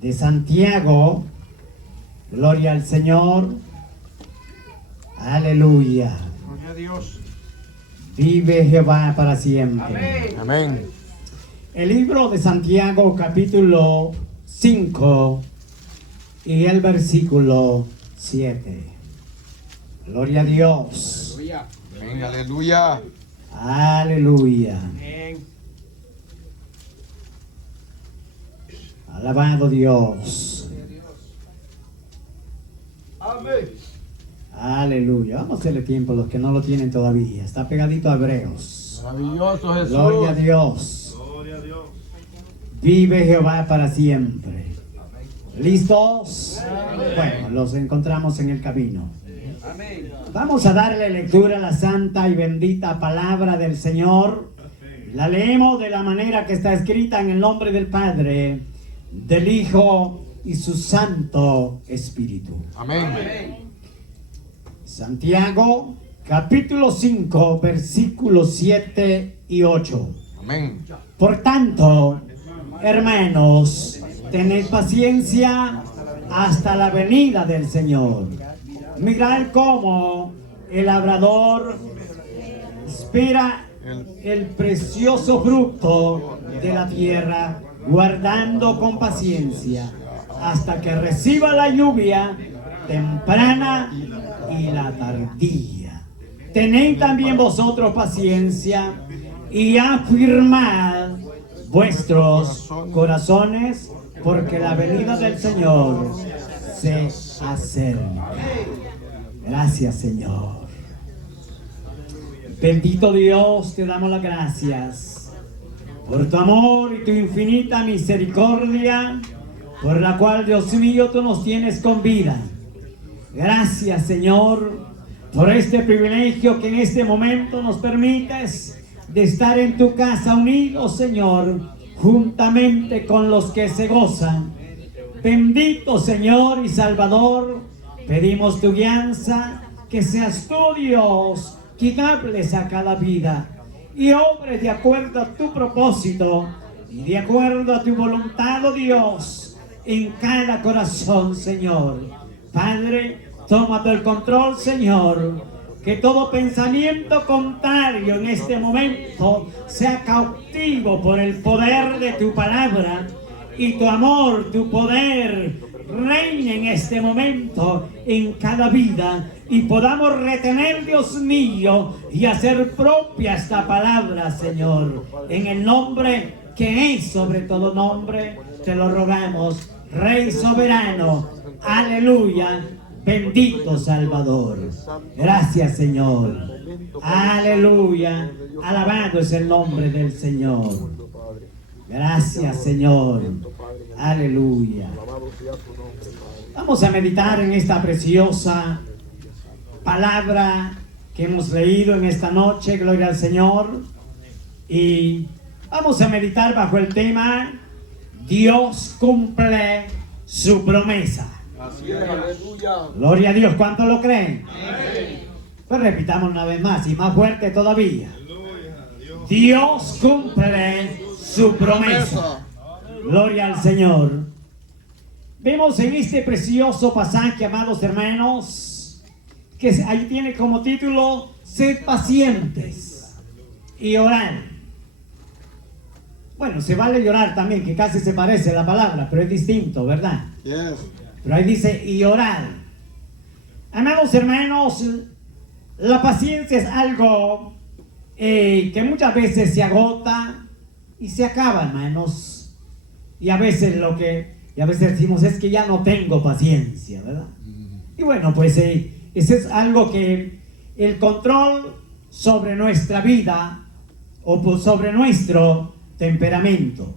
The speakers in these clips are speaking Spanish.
de Santiago. Gloria al Señor. Aleluya. Gloria a Dios. Vive Jehová para siempre. Amén. Amén. El libro de Santiago, capítulo 5 y el versículo 7. Gloria a Dios. Aleluya. Amén. Aleluya. Aleluya. Amén. Alabado Dios. Amén. Aleluya. Vamos a hacerle tiempo a los que no lo tienen todavía. Está pegadito a Hebreos. Maravilloso Jesús. Gloria a Dios. Gloria a Dios. Vive Jehová para siempre. ¿Listos? Bueno, los encontramos en el camino. Amén. Vamos a darle lectura a la santa y bendita palabra del Señor. La leemos de la manera que está escrita en el nombre del Padre, del Hijo y su Santo Espíritu. Amén. Santiago, capítulo 5, versículos 7 y 8. Amén. Por tanto, hermanos, tened paciencia hasta la venida del Señor. Mirad cómo el labrador espera el precioso fruto de la tierra, guardando con paciencia hasta que reciba la lluvia temprana y la tardía. Tened también vosotros paciencia y afirmad vuestros corazones, porque la venida del Señor se acerca. Gracias, Señor. Bendito Dios, te damos las gracias por tu amor y tu infinita misericordia, por la cual, Dios mío, tú nos tienes con vida. Gracias, Señor, por este privilegio que en este momento nos permites de estar en tu casa unidos, Señor, juntamente con los que se gozan. Bendito Señor y Salvador, pedimos tu guianza, que seas tú, Dios, quien hables a cada vida y obres de acuerdo a tu propósito y de acuerdo a tu voluntad, oh Dios, en cada corazón, Señor. Padre, toma todo el control, Señor. Que todo pensamiento contrario en este momento sea cautivo por el poder de tu palabra, y tu amor, tu poder reine en este momento en cada vida, y podamos retener, Dios mío, y hacer propia esta palabra, Señor. En el nombre que es sobre todo nombre, te lo rogamos, Rey soberano. Aleluya. Bendito Salvador. Gracias, Señor. Aleluya. Alabado es el nombre del Señor. Gracias, Señor. Aleluya. Vamos a meditar en esta preciosa palabra que hemos leído en esta noche. Gloria al Señor. Y vamos a meditar bajo el tema: Dios cumple su promesa. Así es, aleluya. Gloria a Dios. ¿Cuántos lo creen? Amén. Pues repitamos una vez más y más fuerte todavía. Dios cumple su promesa. Gloria al Señor. Vemos en este precioso pasaje, amados hermanos, que ahí tiene como título: sed pacientes y orad. Bueno, se vale llorar también, que casi se parece la palabra, pero es distinto, ¿verdad? Yes. Pero ahí dice: y orad. Amados hermanos, la paciencia es algo que muchas veces se agota y se acaba, hermanos. Y a veces decimos: es que ya no tengo paciencia, ¿verdad? Y bueno, pues ese es algo que el control sobre nuestra vida o sobre nuestro temperamento.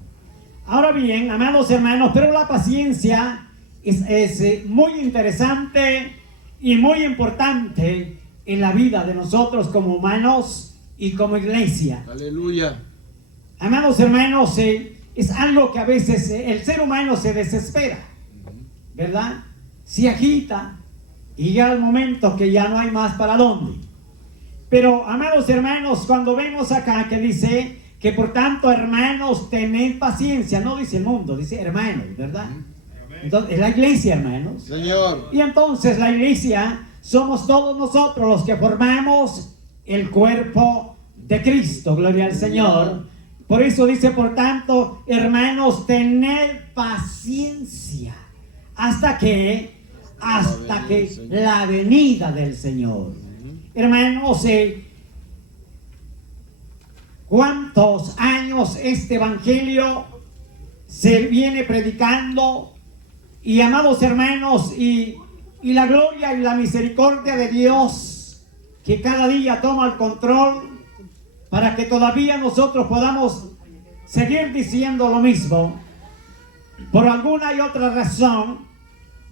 Ahora bien, amados hermanos, pero la paciencia es muy interesante y muy importante en la vida de nosotros como humanos y como iglesia. Aleluya. Amados hermanos, es algo que a veces el ser humano se desespera, ¿verdad? Se agita y llega el momento que ya no hay más para dónde. Pero, amados hermanos, cuando vemos acá que dice que por tanto, hermanos, tened paciencia, no dice el mundo, dice hermanos, ¿verdad? Entonces, es la iglesia, hermanos. Señor. Y entonces la iglesia somos todos nosotros los que formamos el cuerpo de Cristo. Gloria al Señor. Por eso dice, por tanto, hermanos, tened paciencia hasta que la venida del Señor. Hermanos, ¿cuántos años este evangelio se viene predicando? Y amados hermanos, y la gloria y la misericordia de Dios, que cada día toma el control para que todavía nosotros podamos seguir diciendo lo mismo, por alguna y otra razón,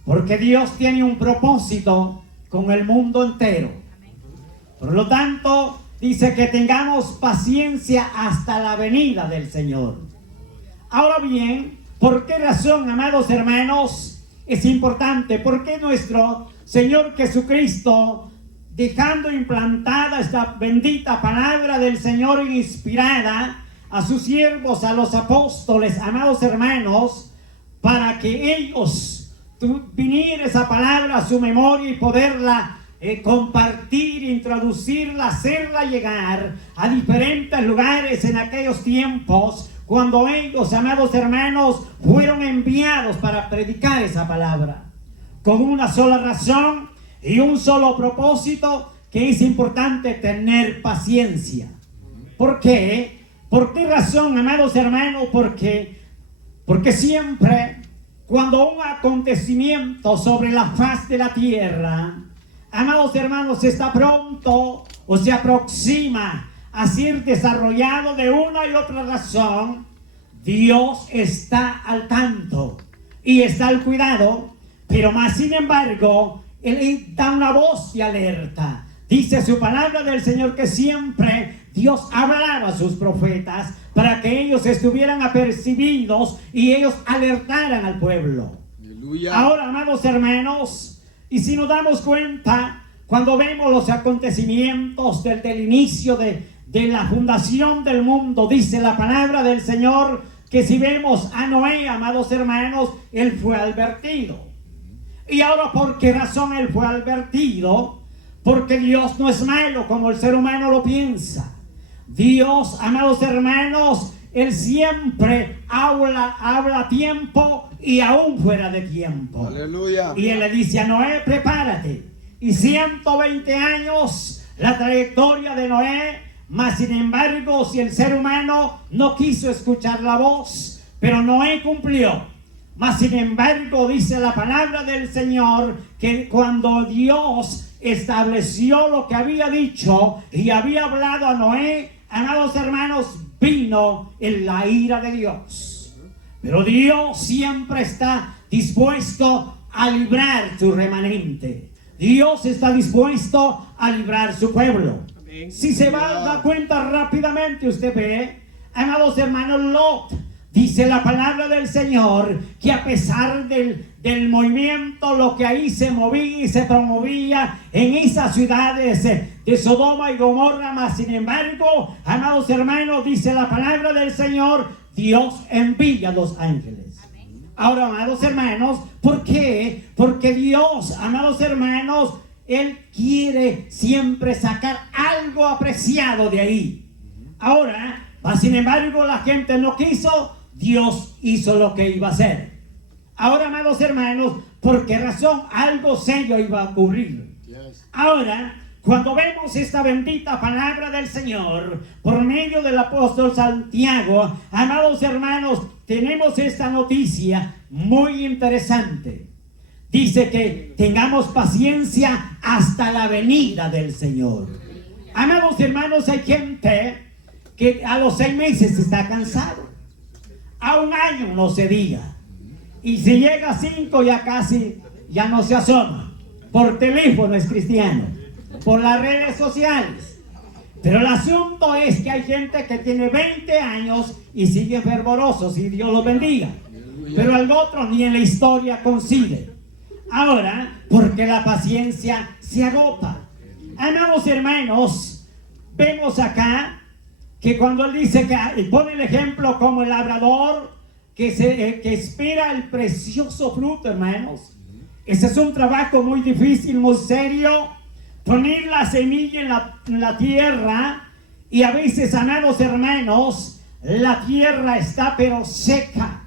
porque Dios tiene un propósito con el mundo entero. Por lo tanto, dice que tengamos paciencia hasta la venida del Señor. Ahora bien, ¿por qué razón, amados hermanos, es importante? ¿Por qué nuestro Señor Jesucristo, dejando implantada esta bendita palabra del Señor inspirada a sus siervos, a los apóstoles, amados hermanos, para que ellos viniera esa palabra a su memoria y poderla compartir, introducirla, hacerla llegar a diferentes lugares en aquellos tiempos, cuando ellos, amados hermanos, fueron enviados para predicar esa palabra, con una sola razón y un solo propósito, que es importante tener paciencia. ¿Por qué? ¿Por qué razón, amados hermanos? Porque siempre, cuando un acontecimiento sobre la faz de la tierra, amados hermanos, está pronto o se aproxima a ser desarrollado de una y otra razón, Dios está al tanto y está al cuidado, pero más sin embargo, Él da una voz de alerta. Dice su palabra del Señor que siempre Dios hablaba a sus profetas para que ellos estuvieran apercibidos y ellos alertaran al pueblo. Aleluya. Ahora, amados hermanos, y si nos damos cuenta, cuando vemos los acontecimientos del inicio de la fundación del mundo, dice la palabra del Señor que si vemos a Noé, amados hermanos, él fue advertido. Y ahora, ¿por qué razón él fue advertido? Porque Dios no es malo como el ser humano lo piensa. Dios, amados hermanos, Él siempre habla a tiempo y aún fuera de tiempo. Aleluya. Y Él le dice a Noé, prepárate. Y 120 años la trayectoria de Noé, mas sin embargo, si el ser humano no quiso escuchar la voz, pero Noé cumplió. Mas sin embargo, dice la palabra del Señor que cuando Dios estableció lo que había dicho y había hablado a Noé, amados hermanos, vino en la ira de Dios. Pero Dios siempre está dispuesto a librar su remanente. Dios está dispuesto a librar su pueblo. Si se va a dar cuenta rápidamente, usted ve, amados hermanos, Lot, dice la palabra del Señor que a pesar del movimiento, lo que ahí se movía y se promovía en esas ciudades de Sodoma y Gomorra, mas sin embargo, amados hermanos, dice la palabra del Señor, Dios envía a los ángeles. Ahora, amados hermanos, ¿por qué? Porque Dios, amados hermanos, Él quiere siempre sacar algo apreciado de ahí. Ahora, mas sin embargo, la gente no quiso. Dios hizo lo que iba a hacer. Ahora, amados hermanos, ¿por qué razón? Algo serio iba a ocurrir. Ahora, cuando vemos esta bendita palabra del Señor por medio del apóstol Santiago, amados hermanos, tenemos esta noticia muy interesante. Dice que tengamos paciencia hasta la venida del Señor. Amados hermanos, hay gente que a los 6 meses está cansado. A 1 año no se diga. Y si llega a 5 ya casi ya no se asoma. Por teléfono es cristiano. Por las redes sociales. Pero el asunto es que hay gente que tiene 20 años y sigue fervorosos y Dios los bendiga. Pero al otro ni en la historia consigue. Ahora, porque la paciencia se agota. Amados hermanos, vemos acá que cuando él dice que pone el ejemplo como el labrador, que espera el precioso fruto, hermanos. Ese es un trabajo muy difícil, muy serio. Poner la semilla en la tierra, y a veces, amados hermanos, la tierra está pero seca.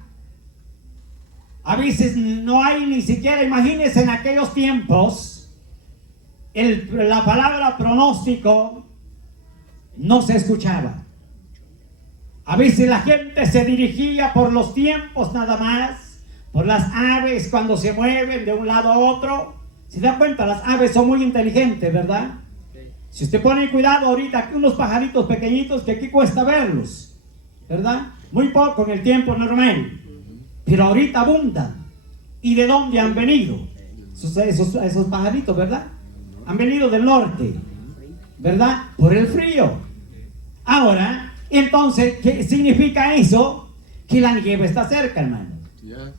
A veces no hay ni siquiera, imagínense en aquellos tiempos, la palabra pronóstico no se escuchaba. A veces la gente se dirigía por los tiempos nada más, por las aves cuando se mueven de un lado a otro. ¿Se dan cuenta? Las aves son muy inteligentes, ¿verdad? Si usted pone cuidado ahorita, aquí unos pajaritos pequeñitos que aquí cuesta verlos, ¿verdad? Muy poco en el tiempo normal, pero ahorita abundan. ¿Y de dónde han venido? Esos pajaritos, ¿verdad? Han venido del norte, ¿verdad? Por el frío. Ahora, entonces, ¿qué significa eso? Que la nieve está cerca, hermano,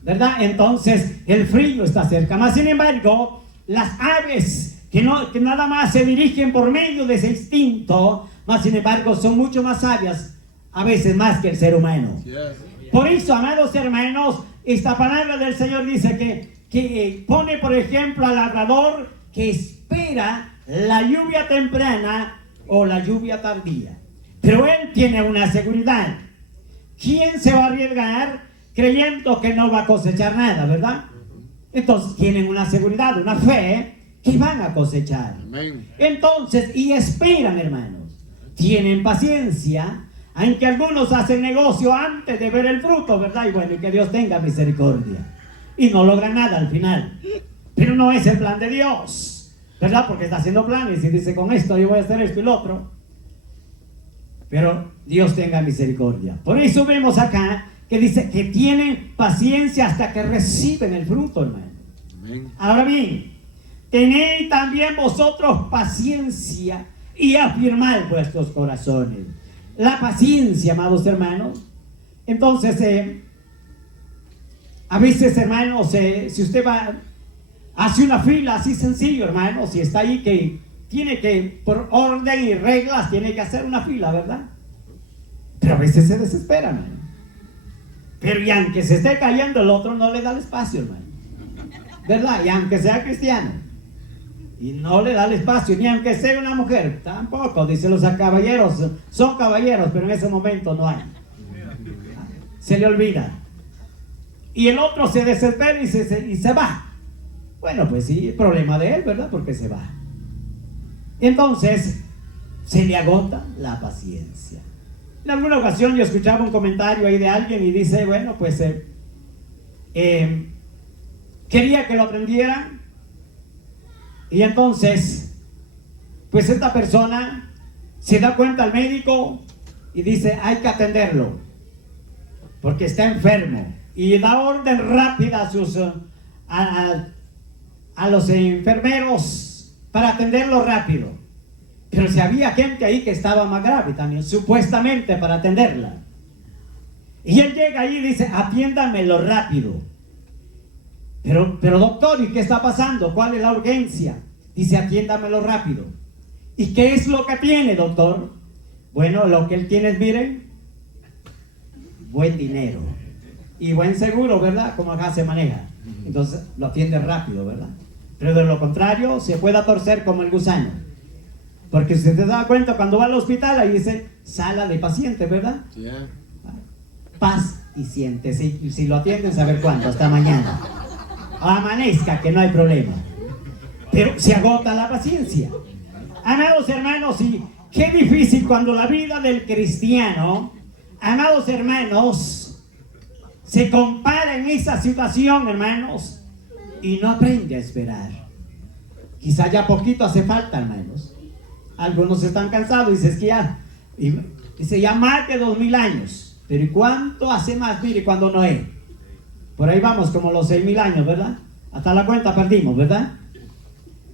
¿verdad? Entonces, el frío está cerca. Más sin embargo, las aves que nada más se dirigen por medio de ese instinto, más sin embargo, son mucho más sabias, a veces más que el ser humano. Por eso, amados hermanos, esta palabra del Señor dice que pone, por ejemplo, al labrador que espera la lluvia temprana o la lluvia tardía. Pero él tiene una seguridad. ¿Quién se va a arriesgar creyendo que no va a cosechar nada, verdad? Entonces tienen una seguridad, una fe que van a cosechar. Amén. Entonces, y esperan, hermanos. Tienen paciencia, aunque algunos hacen negocio antes de ver el fruto, ¿verdad? Y bueno, que Dios tenga misericordia. Y no logran nada al final. Pero no es el plan de Dios, ¿verdad? Porque está haciendo planes y dice, con esto yo voy a hacer esto y lo otro. Pero Dios tenga misericordia. Por eso vemos acá que dice que tienen paciencia hasta que reciben el fruto, hermano. Amén. Ahora bien, tened también vosotros paciencia y afirmad vuestros corazones. La paciencia, amados hermanos. Entonces, a veces, hermanos, si usted hace una fila así sencillo, hermanos, si está ahí que tiene que, por orden y reglas, tiene que hacer una fila, ¿verdad? Pero a veces se desesperan, hermano. Pero y aunque se esté cayendo el otro, no le da el espacio, hermano, ¿verdad? Y aunque sea cristiano, y no le da el espacio, ni aunque sea una mujer, tampoco. Dice los caballeros, son caballeros, pero en ese momento no hay. Se le olvida. Y el otro se desespera y se va. Bueno, pues sí, problema de él, ¿verdad? Porque se va. Entonces, se le agota la paciencia. En alguna ocasión yo escuchaba un comentario ahí de alguien y dice, bueno, pues quería que lo aprendieran. Y entonces, pues esta persona se da cuenta al médico y dice, hay que atenderlo, porque está enfermo. Y da orden rápida a los enfermeros para atenderlo rápido. Pero si había gente ahí que estaba más grave también, supuestamente para atenderla. Y él llega ahí y dice, atiéndamelo rápido. Pero doctor, ¿y qué está pasando? ¿Cuál es la urgencia? Dice, atiéndamelo rápido. ¿Y qué es lo que tiene, doctor? Bueno, lo que él tiene es, miren, buen dinero y buen seguro, ¿verdad? Como acá se maneja. Entonces lo atiende rápido, ¿verdad? Pero de lo contrario, se puede torcer como el gusano. Porque si te da cuenta, cuando va al hospital, ahí dice, sala de paciente, ¿verdad? Yeah. Paz y siéntese. Y si lo atienden, saber cuándo, hasta mañana. Amanezca, que no hay problema. Pero se agota la paciencia. Amados hermanos, y qué difícil cuando la vida del cristiano, amados hermanos, se compara en esa situación, hermanos, y no aprende a esperar. Quizá ya poquito hace falta, hermanos. Algunos están cansados y dicen que ya más de 2000 años. Pero ¿y cuánto hace más? Mire, cuando Noé. Por ahí vamos como los 6000 años, ¿verdad? Hasta la cuenta perdimos, ¿verdad?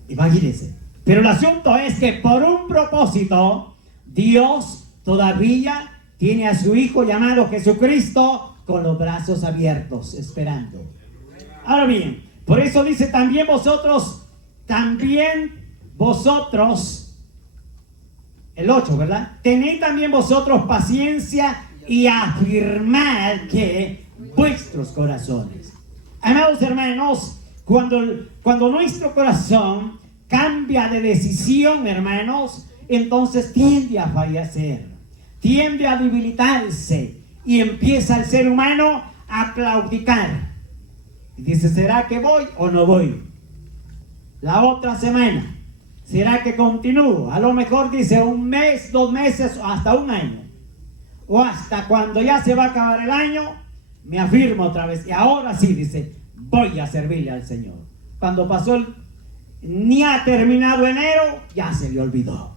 Imagínense. Pero el asunto es que por un propósito, Dios todavía tiene a su Hijo llamado Jesucristo con los brazos abiertos, esperando. Ahora bien, por eso dice también vosotros, el 8, ¿verdad? Tened también vosotros paciencia y afirmad que vuestros corazones. Amados hermanos, cuando nuestro corazón cambia de decisión, hermanos, entonces tiende a fallecer, tiende a debilitarse y empieza el ser humano a claudicar. Y dice, ¿será que voy o no voy? La otra semana, ¿será que continúo? A lo mejor dice un mes, 2 meses o hasta un año. O hasta cuando ya se va a acabar el año, me afirmo otra vez. Y ahora sí, dice, voy a servirle al Señor. Cuando pasó ni ha terminado enero, ya se le olvidó.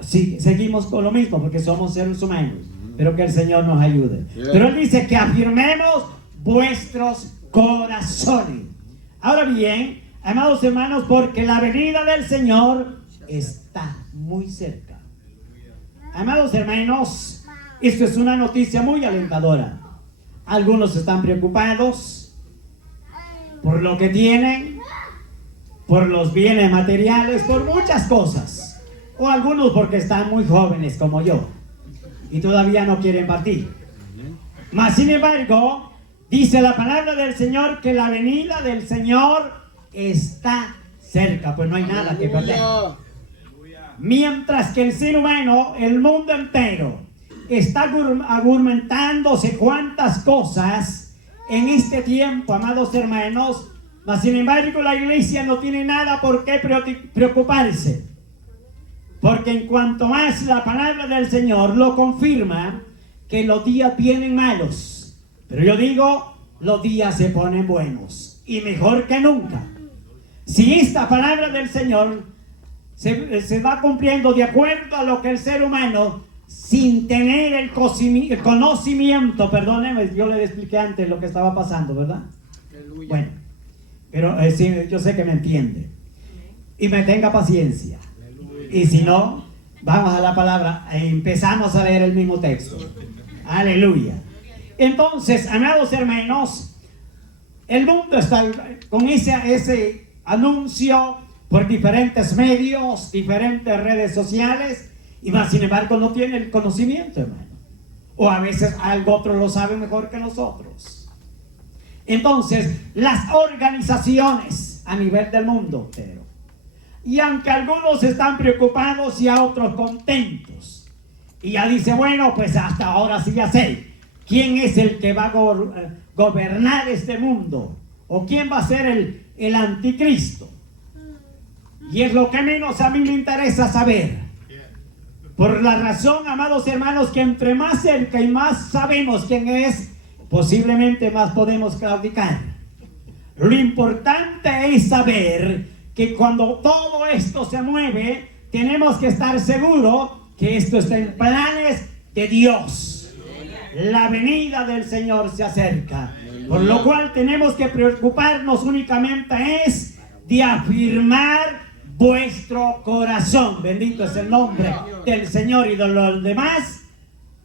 Sí, seguimos con lo mismo porque somos seres humanos. Pero que el Señor nos ayude. Pero Él dice que afirmemos vuestros corazones. Ahora bien, amados hermanos, porque la venida del Señor está muy cerca. Amados hermanos, esto es una noticia muy alentadora. Algunos están preocupados por lo que tienen, por los bienes materiales, por muchas cosas. O algunos porque están muy jóvenes como yo y todavía no quieren partir. Mas sin embargo, dice la palabra del Señor que la venida del Señor está cerca, pues no hay nada que perder. Mientras que el ser humano, el mundo entero, está argumentándose cuantas cosas en este tiempo, amados hermanos, mas sin embargo la iglesia no tiene nada por qué preocuparse. Porque en cuanto más la palabra del Señor lo confirma, que los días vienen malos. Pero yo digo, los días se ponen buenos y mejor que nunca. Si esta palabra del Señor se va cumpliendo de acuerdo a lo que el ser humano, sin tener el conocimiento, perdóneme, yo le expliqué antes lo que estaba pasando, ¿verdad? Aleluya. Bueno, pero sí, yo sé que me entiende. Y me tenga paciencia. Aleluya. Y si no, vamos a la palabra e empezamos a leer el mismo texto. Aleluya. Entonces, amados hermanos, el mundo está con ese anuncio por diferentes medios, diferentes redes sociales, y más sin embargo no tiene el conocimiento, hermano. O a veces algo otro lo sabe mejor que nosotros. Entonces, las organizaciones a nivel del mundo entero, y aunque algunos están preocupados y a otros contentos, y ya dice, bueno, pues hasta ahora sí ya sé quién es el que va a gobernar este mundo, o quién va a ser el anticristo. Y es lo que menos a mí me interesa saber. Por la razón, amados hermanos, que entre más cerca y más sabemos quién es, posiblemente más podemos claudicar. Lo importante es saber que cuando todo esto se mueve, tenemos que estar seguros que esto está en planes de Dios. La venida del Señor se acerca. Por lo cual tenemos que preocuparnos únicamente es de afirmar vuestro corazón. Bendito es el nombre del Señor, y de los demás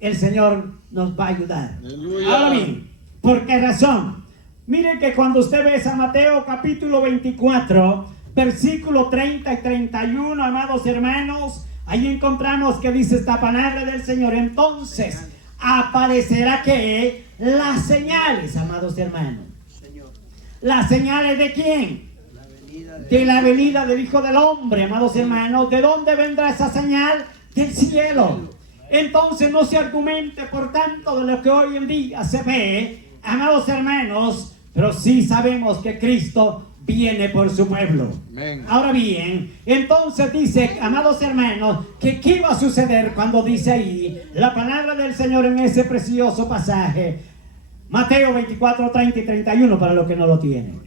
el Señor nos va a ayudar. Aleluya. Ahora bien, ¿por qué razón? Miren que cuando usted ve San Mateo capítulo 24 versículo 30 y 31, amados hermanos, ahí encontramos que dice esta palabra del Señor. Entonces aparecerá que las señales, amados hermanos. ¿Las señales de quién? De la venida del Hijo del Hombre, amados hermanos. ¿De dónde vendrá esa señal? Del cielo. Entonces no se argumente por tanto de lo que hoy en día se ve, amados hermanos, pero sí sabemos que Cristo viene por su pueblo. Amén. Ahora bien, entonces dice, amados hermanos, que qué iba a suceder cuando dice ahí la palabra del Señor en ese precioso pasaje. Mateo 24, 30 y 31 para los que no lo tienen.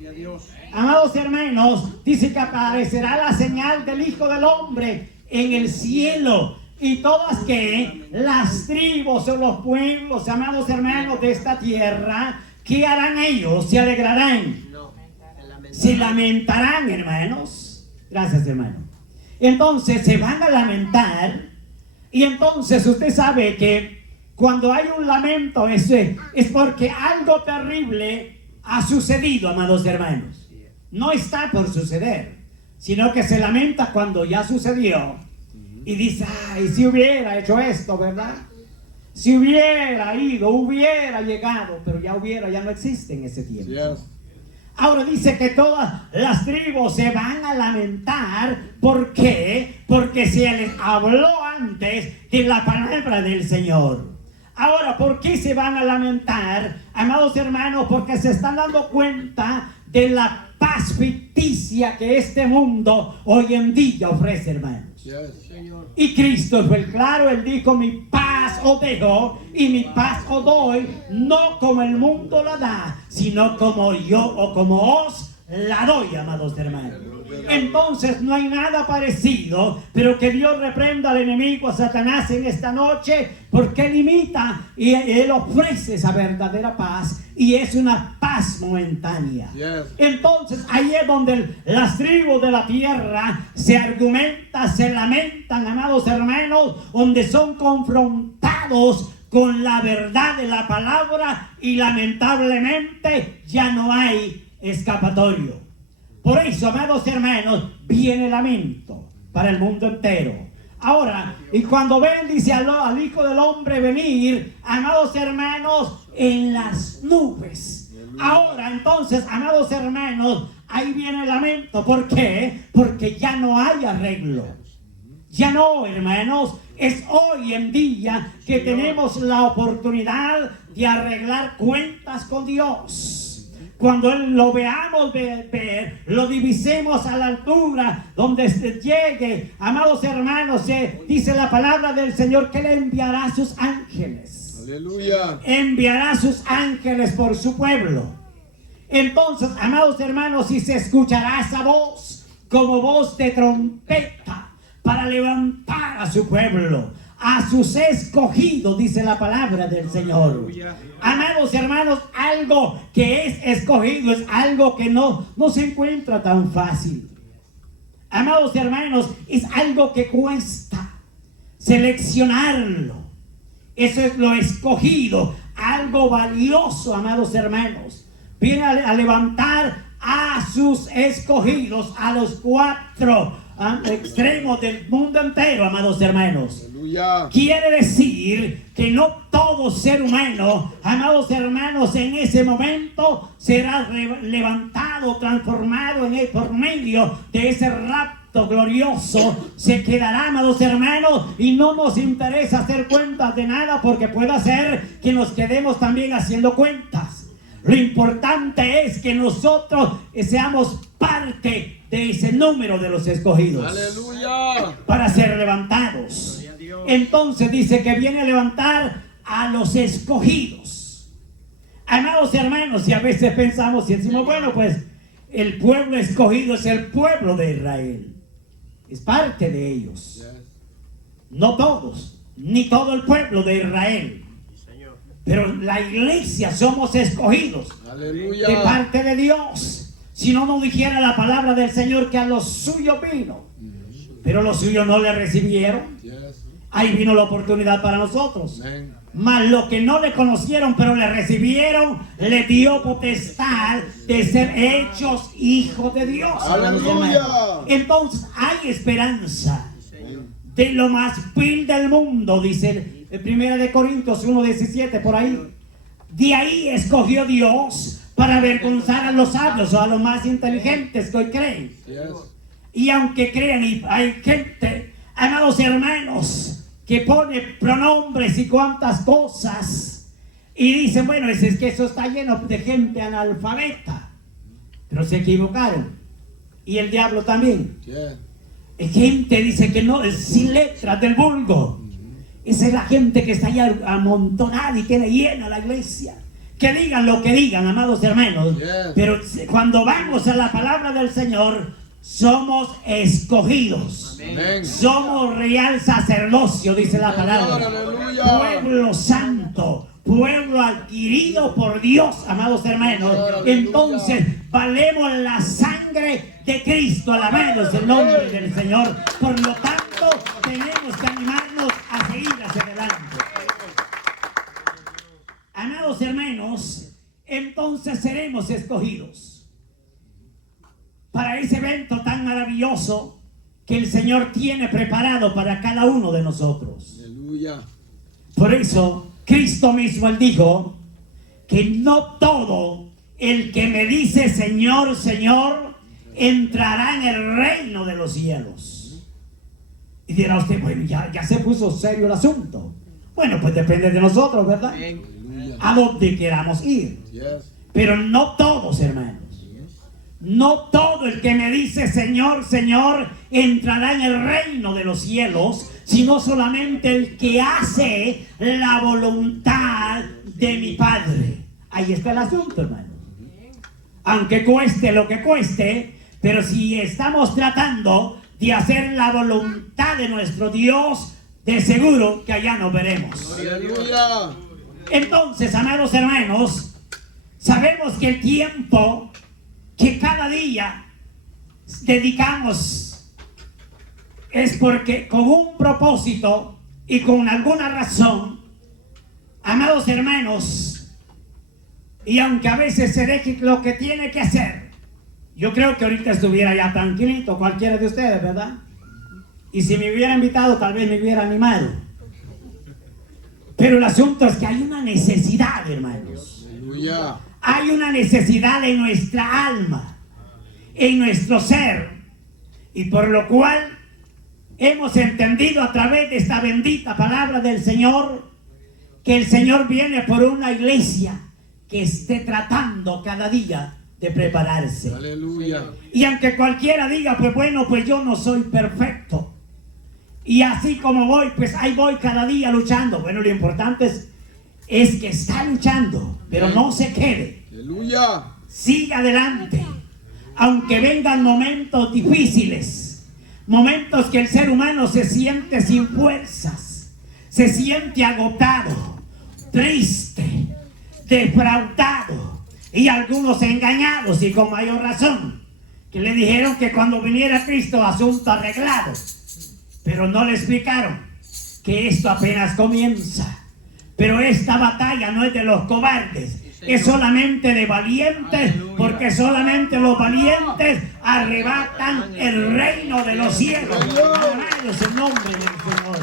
Amados hermanos, dice que aparecerá la señal del Hijo del Hombre en el cielo, y todas que las tribus o los pueblos, amados hermanos, de esta tierra, ¿qué harán ellos? Se alegrarán, se lamentarán, hermanos. Gracias, hermano. Entonces se van a lamentar, y entonces usted sabe que cuando hay un lamento es porque algo terrible ha sucedido, amados hermanos. No está por suceder, sino que se lamenta cuando ya sucedió y dice, ay, si hubiera hecho esto, ¿verdad? Si hubiera ido, hubiera llegado, pero ya no existe en ese tiempo. Yes. Ahora dice que todas las tribus se van a lamentar. ¿Por qué? Porque se les habló antes de la palabra del Señor. Ahora, ¿por qué se van a lamentar, amados hermanos? Porque se están dando cuenta de la paz ficticia que este mundo hoy en día ofrece, hermanos. Yes. Y Cristo fue claro, Él dijo: mi paz os dejo y mi paz os doy, no como el mundo la da, sino como yo o como os la doy, amados hermanos. Entonces no hay nada parecido, pero que Dios reprenda al enemigo, a Satanás, en esta noche, porque Él imita y Él ofrece esa verdadera paz, y es una paz momentánea. Yes. Entonces ahí es donde las tribus de la tierra se argumentan, se lamentan, amados hermanos, donde son confrontados con la verdad de la palabra, y lamentablemente ya no hay escapatorio. Por eso, amados hermanos, viene lamento para el mundo entero. Ahora, y cuando ven, dice al Hijo del Hombre venir, amados hermanos, en las nubes. Ahora, entonces, amados hermanos, ahí viene el lamento. ¿Por qué? Porque ya no hay arreglo. Ya no, hermanos. Es hoy en día que tenemos la oportunidad de arreglar cuentas con Dios. Cuando lo veamos ver, lo divisemos a la altura donde se llegue, amados hermanos, dice la palabra del Señor que Él enviará sus ángeles. Aleluya. Enviará sus ángeles por su pueblo. Entonces, amados hermanos, si se escuchará esa voz como voz de trompeta para levantar a su pueblo, a sus escogidos, dice la palabra del Señor. Amados hermanos, algo que es escogido es algo que no se encuentra tan fácil. Amados hermanos, es algo que cuesta seleccionarlo. Eso es lo escogido, algo valioso, amados hermanos. Viene a levantar a sus escogidos, a los cuatro extremos del mundo entero, amados hermanos. Aleluya. Quiere decir que no todo ser humano, amados hermanos, en ese momento será levantado, transformado por medio de ese rapto glorioso. Se quedará, amados hermanos, y no nos interesa hacer cuentas de nada, porque puede ser que nos quedemos también haciendo cuentas. Lo importante es que nosotros seamos parte de ese número de los escogidos. Aleluya. Para ser levantados. Entonces dice que viene a levantar a los escogidos. Amados hermanos, y a veces pensamos y decimos, bueno, pues el pueblo escogido es el pueblo de Israel. Es parte de ellos. No todos, ni todo el pueblo de Israel. Pero la iglesia somos escogidos. Aleluya. De parte de Dios. Si no nos dijera la palabra del Señor que a los suyos vino, pero los suyos no le recibieron. Yes. Ahí vino la oportunidad para nosotros. Amen. Mas los que no le conocieron pero le recibieron, le dio potestad de ser hechos hijos de Dios. Aleluya. Entonces hay esperanza de lo más vil del mundo, dice el 1 Corintios 1:17, por ahí. De ahí escogió Dios para avergonzar a los sabios o a los más inteligentes que hoy creen. Yes. Y aunque crean, y hay gente, amados hermanos, que pone pronombres y cuantas cosas, y dicen, bueno, es que eso está lleno de gente analfabeta. Pero se equivocaron. Y el diablo también. Yes. Gente dice que no, es sin letras del vulgo. Esa es la gente que está allá amontonada y tiene llena la iglesia. Que digan lo que digan, amados hermanos. Yes. Pero cuando vamos a la palabra del Señor, somos escogidos. Amén. Somos real sacerdocio, dice la palabra. Aleluya. Pueblo santo, pueblo adquirido por Dios, amados hermanos. Entonces valemos la sangre de Cristo. Alabado el nombre del Señor. Por lo tanto, tenemos que animarnos a seguir hacia adelante. Amados hermanos, entonces seremos escogidos para ese evento tan maravilloso que el Señor tiene preparado para cada uno de nosotros. Aleluya. Por eso, Cristo mismo él dijo que no todo el que me dice Señor, Señor, entrará en el reino de los cielos. Y dirá usted, bueno, ya se puso serio el asunto. Bueno, pues depende de nosotros, ¿verdad? A dónde queramos ir. Pero no todos, hermanos. No todo el que me dice Señor, Señor, entrará en el reino de los cielos, sino solamente el que hace la voluntad de mi Padre. Ahí está el asunto, hermano. Aunque cueste lo que cueste, pero si estamos tratando de hacer la voluntad de nuestro Dios, de seguro que allá nos veremos. Aleluya. Entonces, amados hermanos, sabemos que el tiempo que cada día dedicamos es porque con un propósito y con alguna razón, amados hermanos, y aunque a veces se deje lo que tiene que hacer, yo creo que ahorita estuviera ya tranquilito cualquiera de ustedes, ¿verdad? Y si me hubiera invitado, tal vez me hubiera animado. Pero el asunto es que hay una necesidad, hermanos. Aleluya. Hay una necesidad en nuestra alma, en nuestro ser, y por lo cual hemos entendido a través de esta bendita palabra del Señor que el Señor viene por una iglesia que esté tratando cada día de prepararse. Aleluya. Y aunque cualquiera diga, pues bueno, pues yo no soy perfecto, y así como voy, pues ahí voy cada día luchando. Bueno, lo importante es que está luchando, pero no se quede. Aleluya. Siga adelante. Aunque vengan momentos difíciles, momentos que el ser humano se siente sin fuerzas, se siente agotado, triste, defraudado, y algunos engañados, y con mayor razón, que le dijeron que cuando viniera Cristo, asunto arreglado. Pero no le explicaron que esto apenas comienza. Pero esta batalla no es de los cobardes, es solamente de valientes, porque solamente los valientes arrebatan el reino de los cielos. Alabados el nombre del Señor.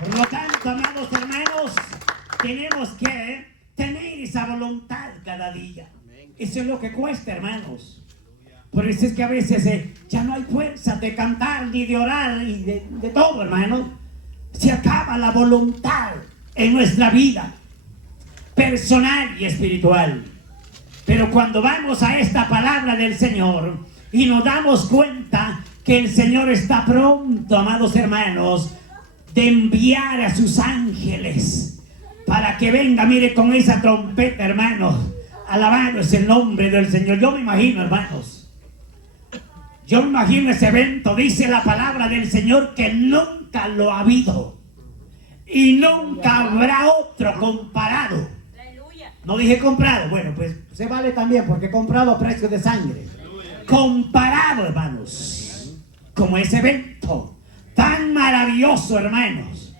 Por lo tanto, amados hermanos, tenemos que tener esa voluntad cada día. Eso es lo que cuesta, hermanos. Por eso es que a veces ya no hay fuerza de cantar ni de orar y de todo, hermano. Se acaba la voluntad en nuestra vida personal y espiritual. Pero cuando vamos a esta palabra del Señor y nos damos cuenta que el Señor está pronto, amados hermanos, de enviar a sus ángeles para que venga, mire, con esa trompeta, hermanos, alabado es el nombre del Señor. Yo me imagino, hermanos, yo me imagino ese evento. Dice la palabra del Señor que nunca lo ha habido y nunca habrá otro comparado. No dije comprado, bueno, pues se vale también, porque comprado a precio de sangre. Comparado, hermanos, como ese evento tan maravilloso, hermanos.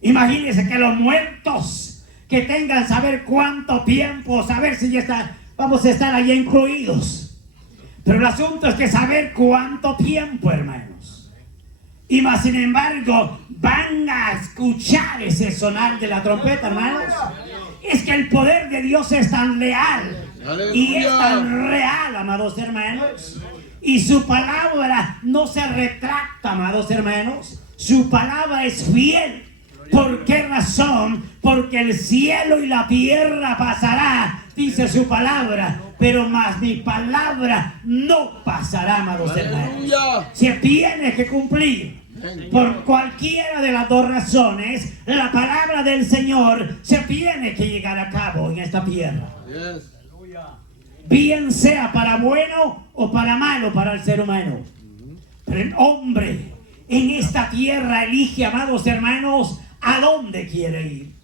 Imagínense que los muertos que tengan saber cuánto tiempo, saber si ya vamos a estar allí incluidos. Pero el asunto es que saber cuánto tiempo, hermanos. Y más sin embargo, van a escuchar ese sonar de la trompeta, hermanos. Es que el poder de Dios es tan leal. ¡Aleluya! Y es tan real, amados hermanos. Y su palabra no se retracta, amados hermanos. Su palabra es fiel. ¿Por qué razón? Porque el cielo y la tierra pasará, dice su palabra, pero más mi palabra no pasará, amados hermanos. Se tiene que cumplir. Por cualquiera de las dos razones, la palabra del Señor se tiene que llegar a cabo en esta tierra. Bien sea para bueno o para malo para el ser humano. Pero el hombre en esta tierra elige, amados hermanos, a dónde quiere ir.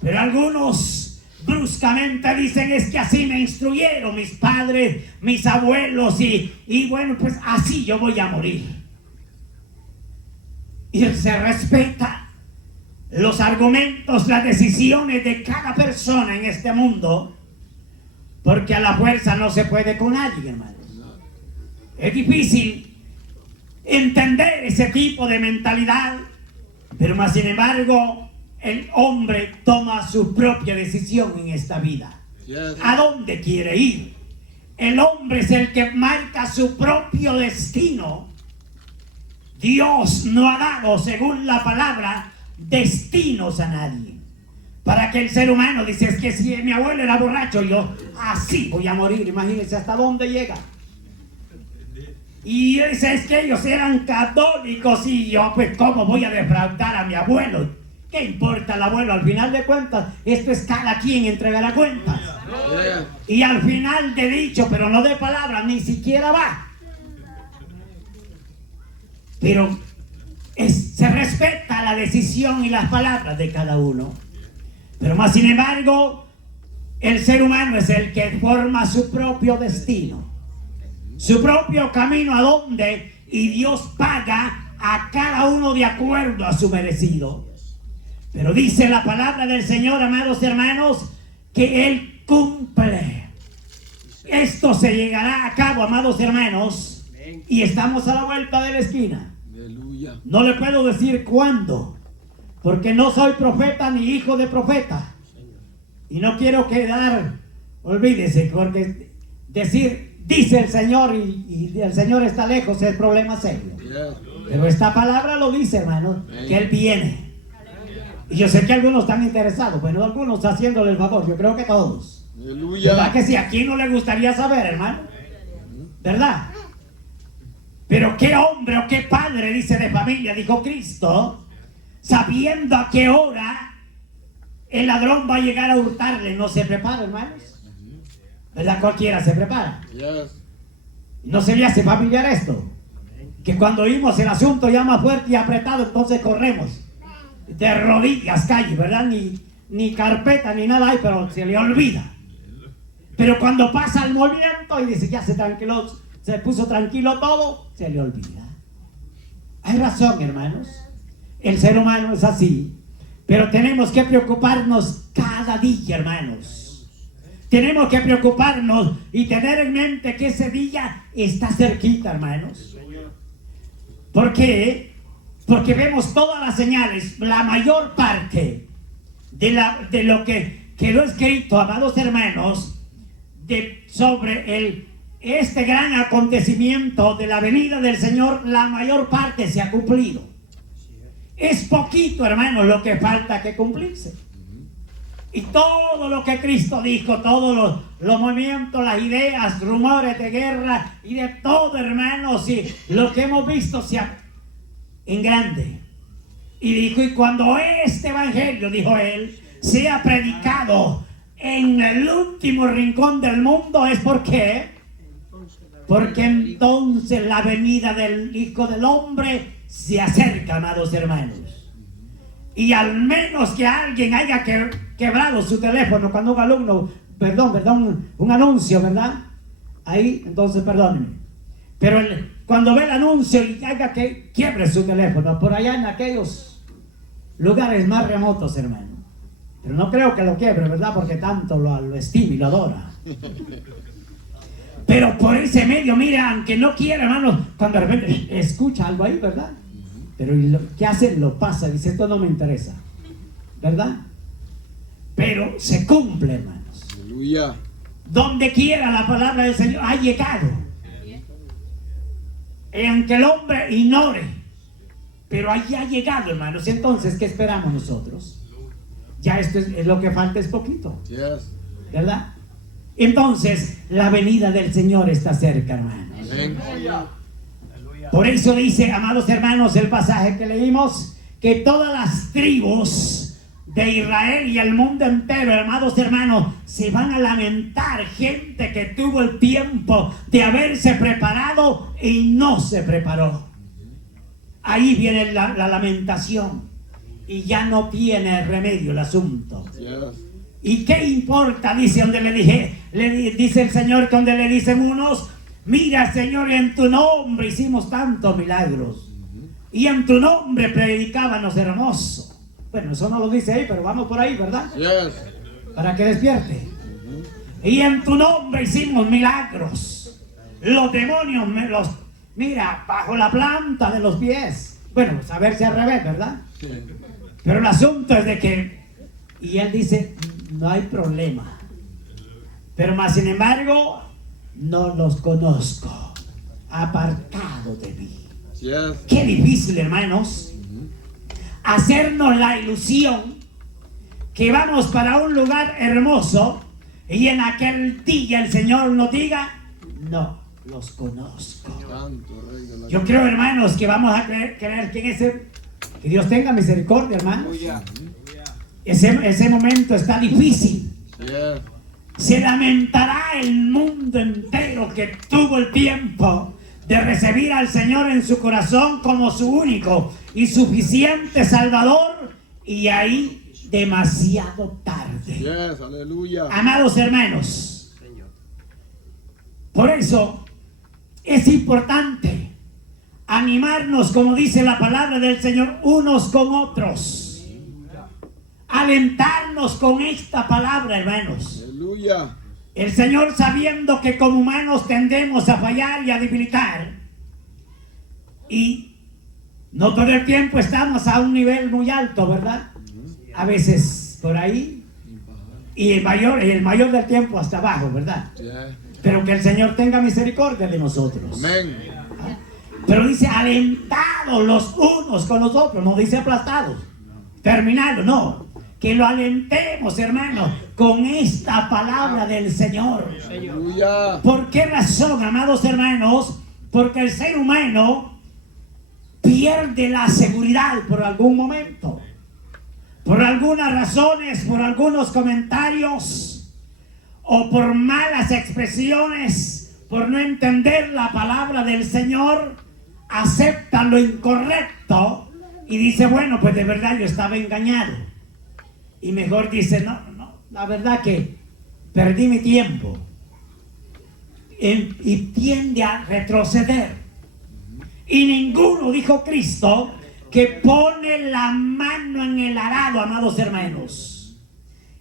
Pero algunos bruscamente dicen, es que así me instruyeron mis padres, mis abuelos, y bueno, pues así yo voy a morir. Y se respeta los argumentos, las decisiones de cada persona en este mundo, porque a la fuerza no se puede con nadie, hermanos. Es difícil entender ese tipo de mentalidad, pero más sin embargo, el hombre toma su propia decisión en esta vida. Yes. ¿A dónde quiere ir? El hombre es el que marca su propio destino. Dios no ha dado, según la palabra, destinos a nadie. Para que el ser humano dice, es que si mi abuelo era borracho, yo así voy a morir. Imagínense hasta dónde llega. Y dice, es que ellos eran católicos y yo, pues, ¿cómo voy a defraudar a mi abuelo? ¿Qué importa el abuelo? Al final de cuentas, esto es cada quien entregará cuentas. Yeah. Y al final de dicho, pero no de palabra, ni siquiera va. Pero se respeta la decisión y las palabras de cada uno. Pero más sin embargo, el ser humano es el que forma su propio destino, su propio camino a dónde, y Dios paga a cada uno de acuerdo a su merecido. Pero dice la palabra del Señor, amados hermanos, que Él cumple. Esto se llegará a cabo, amados hermanos, y estamos a la vuelta de la esquina. Aleluya. No le puedo decir cuándo, porque no soy profeta ni hijo de profeta. Y no quiero quedar, olvídese, porque decir, dice el Señor y el Señor está lejos, es problema serio. Yes. Pero esta palabra lo dice, hermano, que Él viene. Y yo sé que algunos están interesados, bueno, algunos haciéndole el favor, yo creo que todos. Aleluya. ¿Verdad que sí? ¿A quién no le gustaría saber, hermano? ¿Verdad? Pero qué hombre o qué padre, dice, de familia, dijo Cristo, sabiendo a qué hora el ladrón va a llegar a hurtarle, no se prepara, hermanos. ¿Verdad? Cualquiera se prepara. Yes. ¿No se le hace familiar esto? Que cuando oímos el asunto ya más fuerte y apretado, entonces corremos de rodillas, calle, ¿verdad? Ni carpeta ni nada hay, pero se le olvida. Pero cuando pasa el movimiento y dice, ya se tranquiló, se puso tranquilo todo, se le olvida. Hay razón, hermanos. El ser humano es así. Pero tenemos que preocuparnos cada día, hermanos. Tenemos que preocuparnos y tener en mente que ese día está cerquita, hermanos. ¿Por qué? Porque vemos todas las señales, la mayor parte de lo que quedó escrito, amados hermanos, sobre este gran acontecimiento de la venida del Señor, la mayor parte se ha cumplido. Es poquito, hermanos, lo que falta que cumplirse. Y todo lo que Cristo dijo, todos los movimientos, las ideas, rumores de guerra y de todo, hermanos, y lo que hemos visto en grande. Y dijo, y cuando este evangelio, dijo él, sea predicado en el último rincón del mundo, es porque entonces la venida del Hijo del Hombre se acerca, amados hermanos. Y al menos que alguien haya quebrado su teléfono cuando un alumno, un anuncio, ¿verdad? Ahí, entonces perdónenme. Pero cuando ve el anuncio y haga que quiebre su teléfono, por allá en aquellos lugares más remotos, hermano. Pero no creo que lo quiebre, ¿verdad? Porque tanto lo estima y lo adora. Pero por ese medio, mira, aunque no quiera, hermano, cuando de repente escucha algo ahí, ¿verdad? Pero ¿qué hace? Lo pasa, dice, esto no me interesa, ¿verdad? Pero se cumple, hermanos. Aleluya. Donde quiera la palabra del Señor ha llegado. En que el hombre ignore, pero ahí ha llegado, hermanos. Entonces, ¿qué esperamos nosotros? Ya esto es lo que falta, es poquito, Yes. ¿verdad? Entonces, la venida del Señor está cerca, hermanos. Amén. Por eso dice, amados hermanos, el pasaje que leímos, que todas las tribus de Israel y el mundo entero, amados hermanos, se van a lamentar. Gente que tuvo el tiempo de haberse preparado y no se preparó. Ahí viene la lamentación y ya no tiene remedio el asunto. Yes. ¿Y qué importa? Dice donde dice el Señor, que donde le dicen unos, mira, Señor, en tu nombre hicimos tantos milagros y en tu nombre predicábamos hermoso. Bueno, eso no lo dice ahí, pero vamos por ahí, ¿verdad? Yes. Para que despierte. Y en tu nombre hicimos milagros. Los demonios mira, bajo la planta de los pies. Bueno, saberse al revés, ¿verdad? Pero el asunto es de que, y él dice, no hay problema. Pero más sin embargo, no los conozco. Apartado de mí. Yes. Qué difícil, hermanos, hacernos la ilusión que vamos para un lugar hermoso y en aquel día el Señor nos diga, no los conozco. Santo Rey de la Yo creo, hermanos, que vamos a creer que en que Dios tenga misericordia, hermanos. Aleluya. Ese momento está difícil. Yes. Se lamentará el mundo entero que tuvo el tiempo de recibir al Señor en su corazón como su único y suficiente Salvador, y ahí demasiado tarde. Yes. Aleluya. Amados hermanos, por eso es importante animarnos, como dice la palabra del Señor, unos con otros. Alentarnos con esta palabra, hermanos. Aleluya. El Señor, sabiendo que como humanos tendemos a fallar y a debilitar, y no todo el tiempo estamos a un nivel muy alto, ¿verdad? A veces por ahí, y el mayor del tiempo hasta abajo, ¿verdad? Yes. Pero que el Señor tenga misericordia de nosotros. Amén. Pero dice alentados los unos con los otros, no dice aplastados, terminados, no. Que lo alentemos, hermanos, con esta palabra del Señor. Aleluya. ¿Por qué razón, amados hermanos? Porque el ser humano pierde la seguridad por algún momento, por algunas razones, por algunos comentarios, o por malas expresiones, por no entender la palabra del Señor, acepta lo incorrecto y dice, bueno, pues de verdad yo estaba engañado. Y mejor dice, no, la verdad que perdí mi tiempo. Y tiende a retroceder. Y ninguno, dijo Cristo, que pone la mano en el arado, amados hermanos,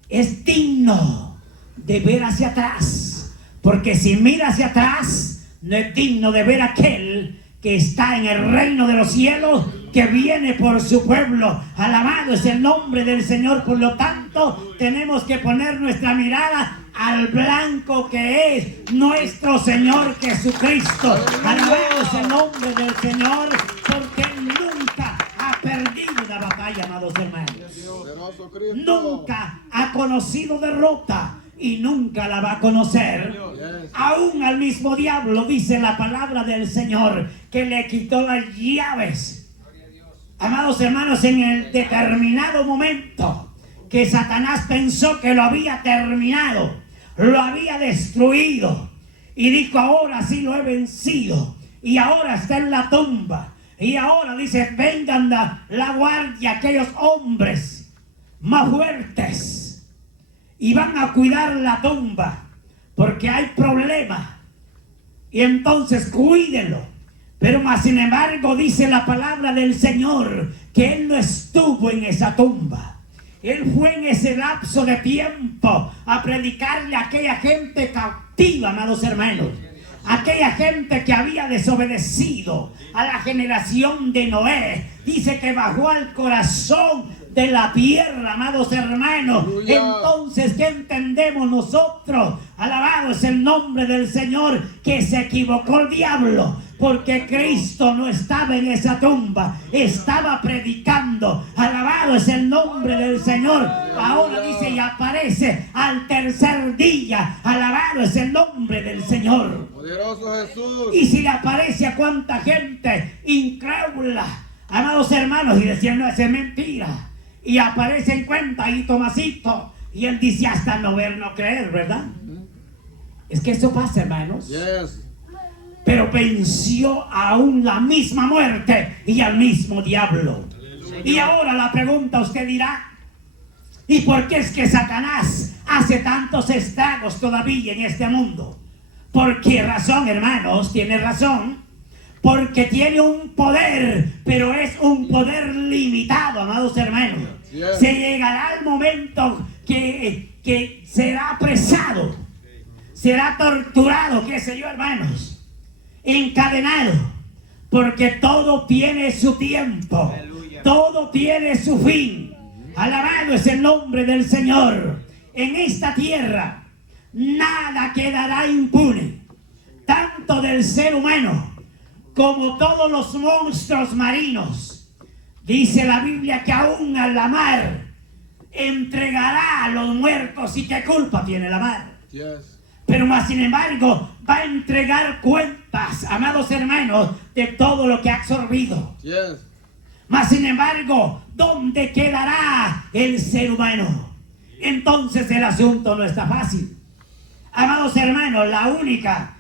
es digno de ver hacia atrás. Porque si mira hacia atrás, no es digno de ver aquel que está en el reino de los cielos, que viene por su pueblo. Alabado es el nombre del Señor. Por lo tanto, tenemos que poner nuestra mirada al blanco que es nuestro Señor Jesucristo. Alabado es el nombre del Señor, porque Él nunca ha perdido una batalla, amados hermanos. Poderoso Cristo. Nunca ha conocido derrota y nunca la va a conocer. Yes. Aún al mismo diablo, dice la palabra del Señor, que le quitó las llaves. Amados hermanos, en el determinado momento que Satanás pensó que lo había terminado, lo había destruido, y dijo, ahora sí lo he vencido, y ahora está en la tumba, y ahora dice, vengan la guardia, aquellos hombres más fuertes, y van a cuidar la tumba, porque hay problema, y entonces cuídenlo. Pero más sin embargo dice la palabra del Señor que Él no estuvo en esa tumba. Él fue en ese lapso de tiempo a predicarle a aquella gente cautiva, amados hermanos. Aquella gente que había desobedecido a la generación de Noé. Dice que bajó al corazón de la tierra, amados hermanos. Aleluya. Entonces, ¿qué entendemos nosotros? Alabado es el nombre del Señor, que se equivocó el diablo, porque Cristo no estaba en esa tumba, estaba predicando. Alabado es el nombre del Señor. Ahora dice, y aparece al tercer día. Alabado es el nombre del Señor. Poderoso Jesús. Y si le aparece a cuánta gente incrédula, amados hermanos, y decían, no, es mentira. Y aparece en cuenta ahí Tomasito, y él dice, hasta no ver, no creer, ¿verdad? Es que eso pasa, hermanos. Yes. Pero venció aún la misma muerte y al mismo diablo. Y ahora la pregunta, usted dirá, ¿y por qué es que Satanás hace tantos estragos todavía en este mundo? ¿Por qué razón, hermanos? Tiene razón. Porque tiene un poder, pero es un poder limitado, amados hermanos. Yes. Se llegará el momento que será apresado, será torturado, qué sé yo, hermanos, encadenado, porque todo tiene su tiempo. Aleluya. Todo tiene su fin. Alabado es el nombre del Señor. En esta tierra nada quedará impune, tanto del ser humano como todos los monstruos marinos. Dice la Biblia que aún a la mar entregará a los muertos. ¿Y qué culpa tiene la mar? Yes. Pero más sin embargo va a entregar cuentas, amados hermanos, de todo lo que ha absorbido. Yes. Mas sin embargo, ¿dónde quedará el ser humano? Entonces el asunto no está fácil. Amados hermanos, la única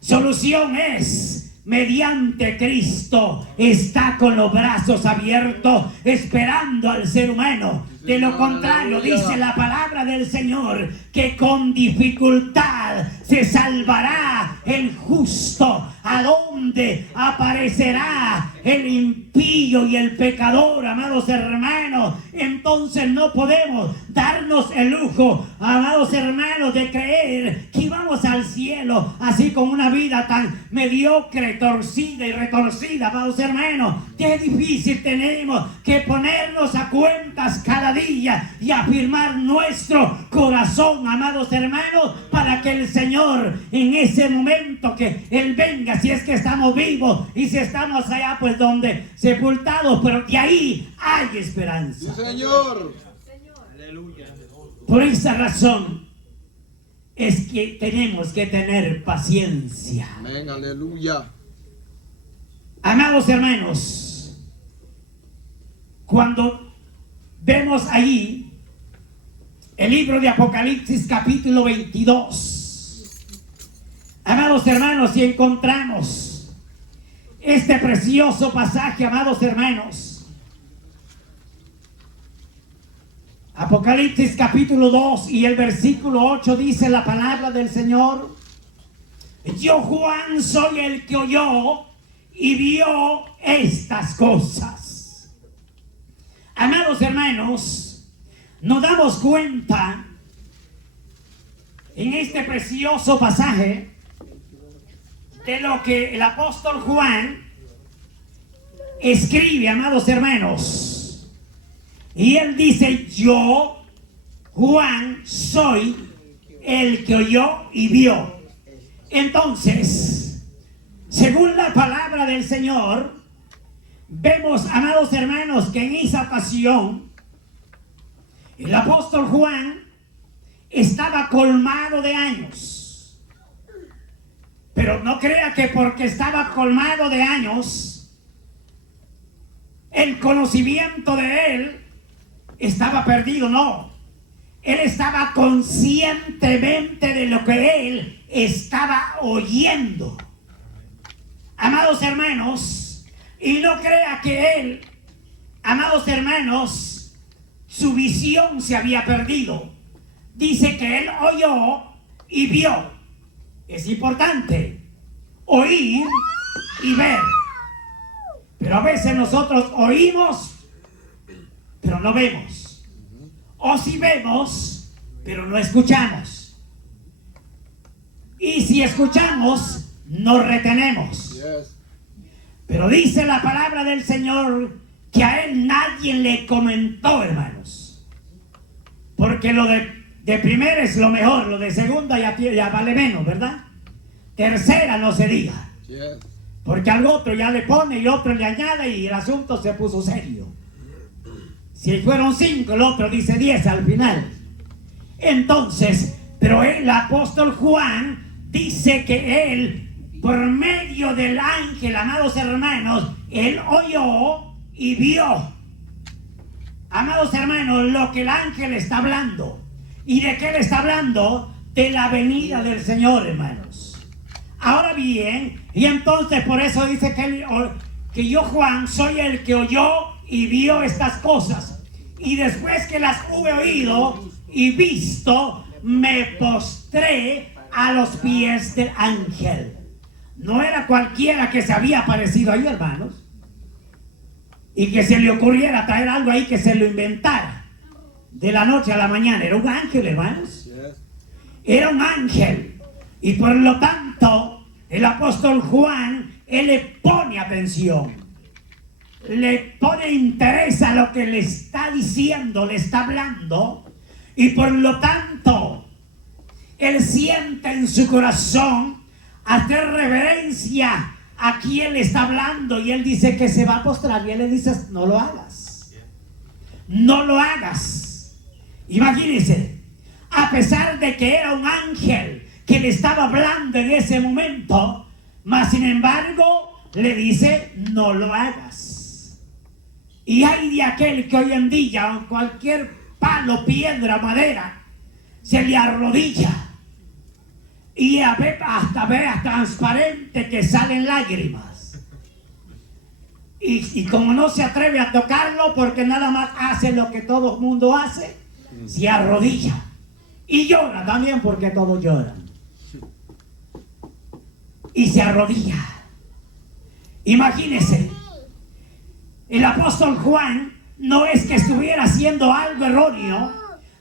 solución es mediante Cristo. Está con los brazos abiertos esperando al ser humano. De lo contrario, dice la palabra del Señor, que con dificultad se salvará el justo. ¿A dónde aparecerá el impío y el pecador, amados hermanos? Entonces no podemos darnos el lujo, amados hermanos, de creer que vamos al cielo así con una vida tan mediocre, torcida y retorcida, amados hermanos. Qué difícil tenemos que ponernos a cuentas cada día y afirmar nuestro corazón, amados hermanos, para que el Señor en ese momento que Él venga, si es que estamos vivos y si estamos allá pues donde sepultados, pero de ahí hay esperanza. Sí, Señor. Por esa razón es que tenemos que tener paciencia. Amén, aleluya. Amados hermanos, cuando vemos ahí el libro de Apocalipsis capítulo 22, amados hermanos, si encontramos este precioso pasaje, amados hermanos, Apocalipsis capítulo 2 y el versículo 8 dice la palabra del Señor: yo, Juan, soy el que oyó y vio estas cosas. Amados hermanos, nos damos cuenta en este precioso pasaje de lo que el apóstol Juan escribe, amados hermanos. Y él dice: yo, Juan, soy el que oyó y vio. Entonces, según la palabra del Señor, vemos, amados hermanos, que en esa ocasión el apóstol Juan estaba colmado de años. Pero no crea que porque estaba colmado de años, el conocimiento de él estaba perdido. No, él estaba conscientemente de lo que él estaba oyendo, amados hermanos. Y no crea que él, amados hermanos, su visión se había perdido. Dice que él oyó y vio. Es importante oír y ver. Pero a veces nosotros oímos, pero no vemos. O si vemos, pero no escuchamos. Y si escuchamos, no retenemos. Yes. Pero dice la palabra del Señor que a él nadie le comentó, hermanos. Porque lo de primera es lo mejor, lo de segunda ya vale menos, ¿verdad? Tercera no se diga. Yes. Porque al otro ya le pone y otro le añade y el asunto se puso serio. Si fueron 5, el otro dice 10 al final. Entonces, pero el apóstol Juan dice que él, por medio del ángel, amados hermanos, él oyó y vio. Amados hermanos, lo que el ángel está hablando. ¿Y de qué le está hablando? De la venida del Señor, hermanos. Ahora bien, y entonces por eso dice que yo, Juan, soy el que oyó y vio estas cosas. Y después que las hube oído y visto, me postré a los pies del ángel. No era cualquiera que se había aparecido ahí, hermanos, y que se le ocurriera traer algo ahí que se lo inventara de la noche a la mañana. Era un ángel, hermanos. Yes. Era un ángel. Y por lo tanto, el apóstol Juan, él le pone atención. le pone interés a lo que le está diciendo, le está hablando, y por lo tanto, él siente en su corazón hacer reverencia a quien le está hablando, y él dice que se va a postrar, y él le dice, no lo hagas, no lo hagas. Imagínense, a pesar de que era un ángel que le estaba hablando en ese momento, mas sin embargo le dice, no lo hagas. Y hay de aquel que hoy en día, cualquier palo, piedra, madera, se le arrodilla y hasta vea transparente que salen lágrimas. Y como no se atreve a tocarlo porque nada más hace lo que todo el mundo hace, se arrodilla y llora también, porque todos lloran, y se arrodilla. Imagínese, el apóstol Juan no es que estuviera haciendo algo erróneo,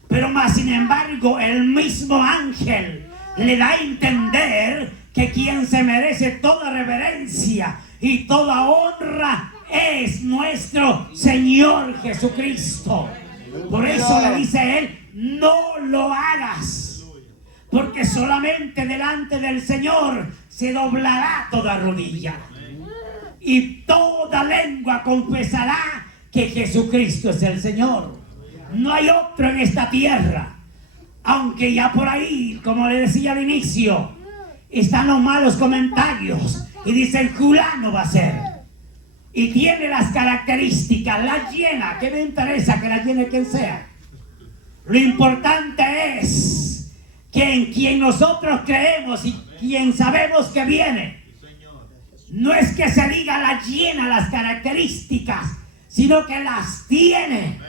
pero más sin embargo el mismo ángel le da a entender que quien se merece toda reverencia y toda honra es nuestro Señor Jesucristo. Por eso le dice él, no lo hagas, porque solamente delante del Señor se doblará toda rodilla y toda lengua confesará que Jesucristo es el Señor. No hay otro en esta tierra. Aunque ya por ahí, como le decía al inicio, están los malos comentarios y dicen, fulano va a ser, y tiene las características, la llena. ¿Qué me interesa que la llene quien sea? Lo importante es que en quien nosotros creemos y quien sabemos que viene, no es que se diga la llena las características, sino que las tiene.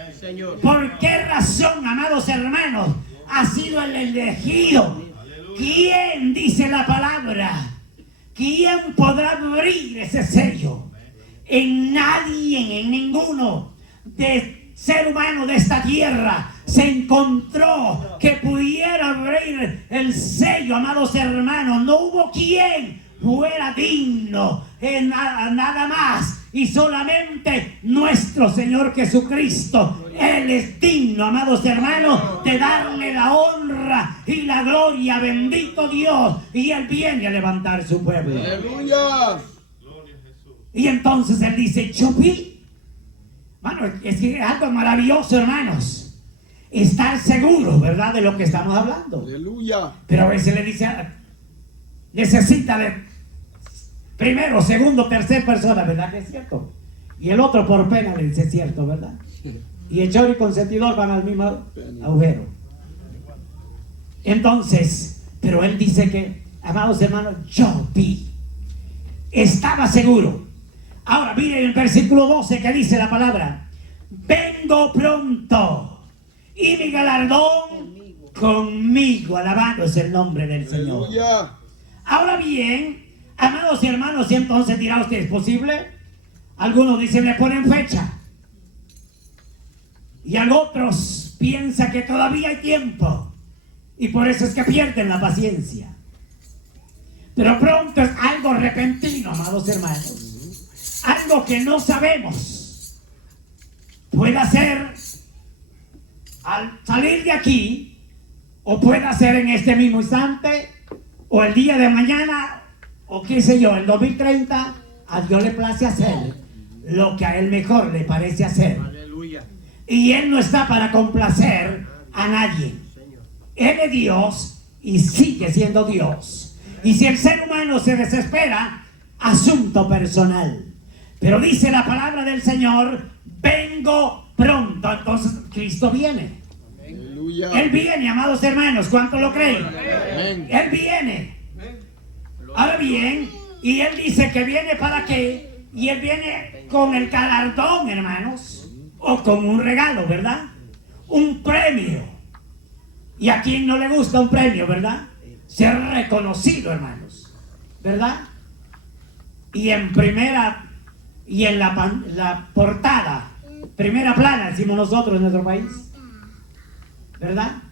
¿Por qué razón, amados hermanos, ha sido el elegido? ¿Quién, dice la palabra, quién podrá abrir ese sello? En nadie, en ninguno de ser humano de esta tierra se encontró que pudiera abrir el sello, amados hermanos. No hubo quien fuera digno en nada más, y solamente nuestro Señor Jesucristo. Él es digno, amados hermanos, de darle la honra y la gloria. Bendito Dios. Y Él viene a levantar su pueblo. Aleluya. Y entonces Él dice, yo vi. Bueno, es que es algo maravilloso, hermanos, estar seguro, ¿verdad?, de lo que estamos hablando. Aleluya. Pero a veces le dice, necesita de primero, segundo, tercer persona, ¿verdad que es cierto? Y el otro por pena le dice, cierto, ¿verdad? Y el chorro y consentidor van al mismo agujero. Entonces, pero él dice que, amados hermanos, yo vi, estaba seguro. Ahora miren el versículo 12 que dice la palabra, vengo pronto y mi galardón conmigo. Alabado es el nombre del Señor. Aleluya. Ahora bien, amados y hermanos, y entonces dirá usted, ¿es posible? Algunos dicen, le ponen fecha, y a otros piensan que todavía hay tiempo, y por eso es que pierden la paciencia. Pero pronto es algo repentino, amados hermanos, algo que no sabemos. Puede ser al salir de aquí, o puede ser en este mismo instante, o el día de mañana, o qué sé yo, el 2030. A Dios le place hacer lo que a Él mejor le parece hacer. Aleluya. Y Él no está para complacer a nadie. Él es Dios y sigue siendo Dios. Y si el ser humano se desespera, asunto personal. Pero dice la palabra del Señor, vengo pronto. Entonces Cristo viene. Aleluya. Él viene, amados hermanos. ¿Cuánto lo creen? Amén. Él viene. Ahora bien, y Él dice que viene para qué. Y Él viene con el galardón, hermanos, o con un regalo, ¿verdad? Un premio. ¿Y a quién no le gusta un premio, verdad? Ser reconocido, hermanos, ¿verdad? Y en primera, y en la portada, primera plana, decimos nosotros en nuestro país, ¿verdad?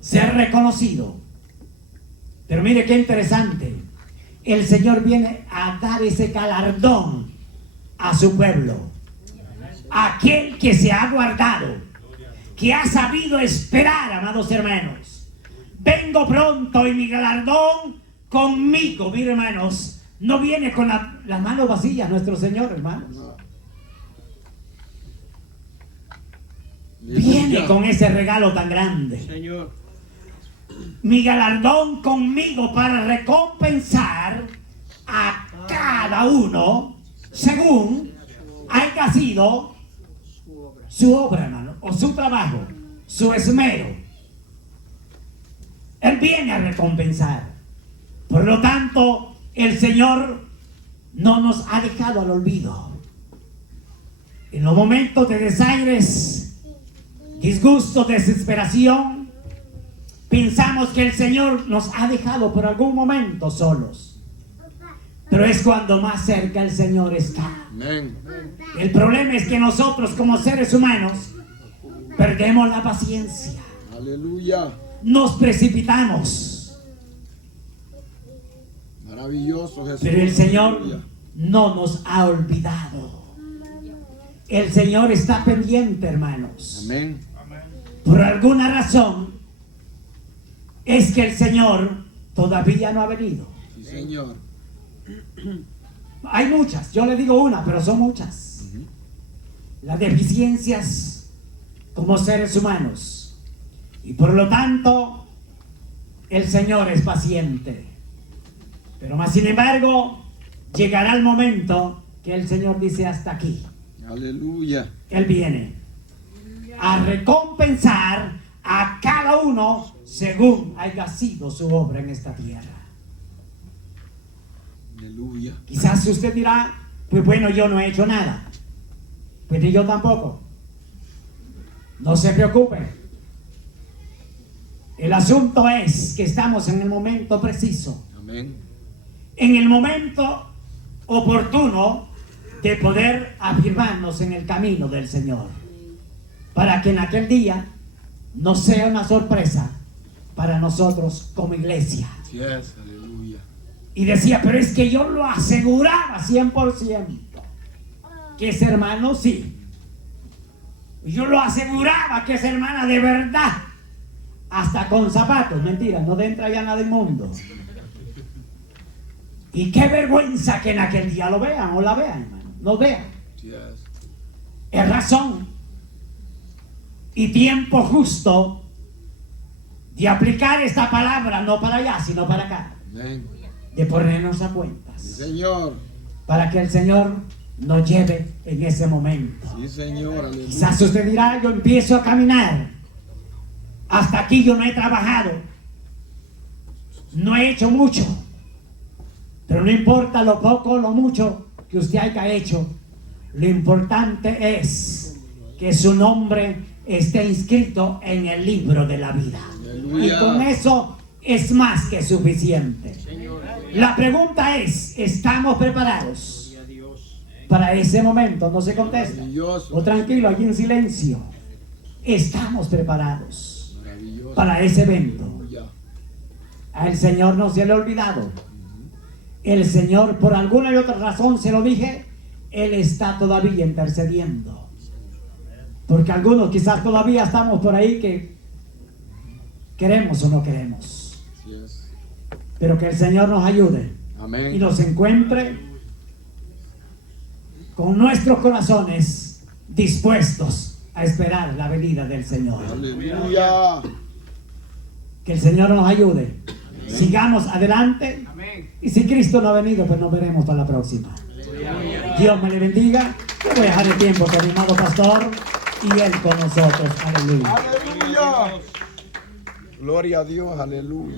Ser reconocido. Pero mire qué interesante. El Señor viene a dar ese galardón a su pueblo. Aquel que se ha guardado, que ha sabido esperar, amados hermanos. Vengo pronto y mi galardón conmigo, mis hermanos. No viene con las manos vacías nuestro Señor, hermanos. Viene con ese regalo tan grande. Señor. Mi galardón conmigo para recompensar a cada uno según haya sido su obra, hermano, o su trabajo, su esmero. Él viene a recompensar. Por lo tanto, el Señor no nos ha dejado al olvido. En los momentos de desaires, disgusto, desesperación, pensamos que el Señor nos ha dejado por algún momento solos. Pero es cuando más cerca el Señor está. Amén. El problema es que nosotros como seres humanos perdemos la paciencia. Aleluya. Nos precipitamos. Maravilloso Jesús. Pero el Señor Aleluya. no nos ha olvidado. El Señor está pendiente, hermanos. Amén. Por alguna razón es que el Señor todavía no ha venido. Sí, Señor. Hay muchas, yo le digo una, pero son muchas. Las deficiencias como seres humanos. Y por lo tanto, el Señor es paciente. Pero más sin embargo, llegará el momento que el Señor dice hasta aquí. Aleluya. Él viene a recompensar a cada uno según haya sido su obra en esta tierra. Aleluya. Quizás usted dirá, pues bueno, yo no he hecho nada. Pues ni yo tampoco. No se preocupe. El asunto es que estamos en el momento preciso, Amén. en el momento oportuno de poder afirmarnos en el camino del Señor, para que en aquel día no sea una sorpresa para nosotros como iglesia. Yes, aleluya. Y decía, pero es que yo lo aseguraba 100%, que ese hermano sí. Yo lo aseguraba que esa hermana de verdad, hasta con zapatos, mentira, no entra ya nada inmundo. Y qué vergüenza que en aquel día lo vean o la vean, hermano, no vean. Yes. Es razón y tiempo justo de aplicar esta palabra, no para allá, sino para acá, Amén. de ponernos a Sí, cuentas, Señor. para que el Señor nos lleve en ese momento. Sí, Señor. Aleluya. Quizás usted dirá, yo empiezo a caminar, hasta aquí yo no he trabajado, no he hecho mucho, pero no importa lo poco o lo mucho que usted haya hecho, lo importante es que su nombre esté inscrito en el libro de la vida. Aleluya. Y con eso es más que suficiente. La pregunta es, ¿estamos preparados para ese momento? No se contesta. Maravilloso. O tranquilo, allí en silencio. Estamos preparados Maravilloso. para ese evento. Aleluya. Al Señor no se le ha olvidado. El Señor, por alguna y otra razón, se lo dije, Él está todavía intercediendo. Porque algunos quizás todavía estamos por ahí que queremos o no queremos. Yes. Pero que el Señor nos ayude Amén. y nos encuentre con nuestros corazones dispuestos a esperar la venida del Señor. Aleluya. Que el Señor nos ayude. Sigamos adelante. Amén. Y si Cristo no ha venido, pues nos veremos para la próxima. Dios me le bendiga. Yo voy a dejar el tiempo con mi amado pastor y Él con nosotros. Aleluya. Aleluya. Gloria a Dios. Aleluya.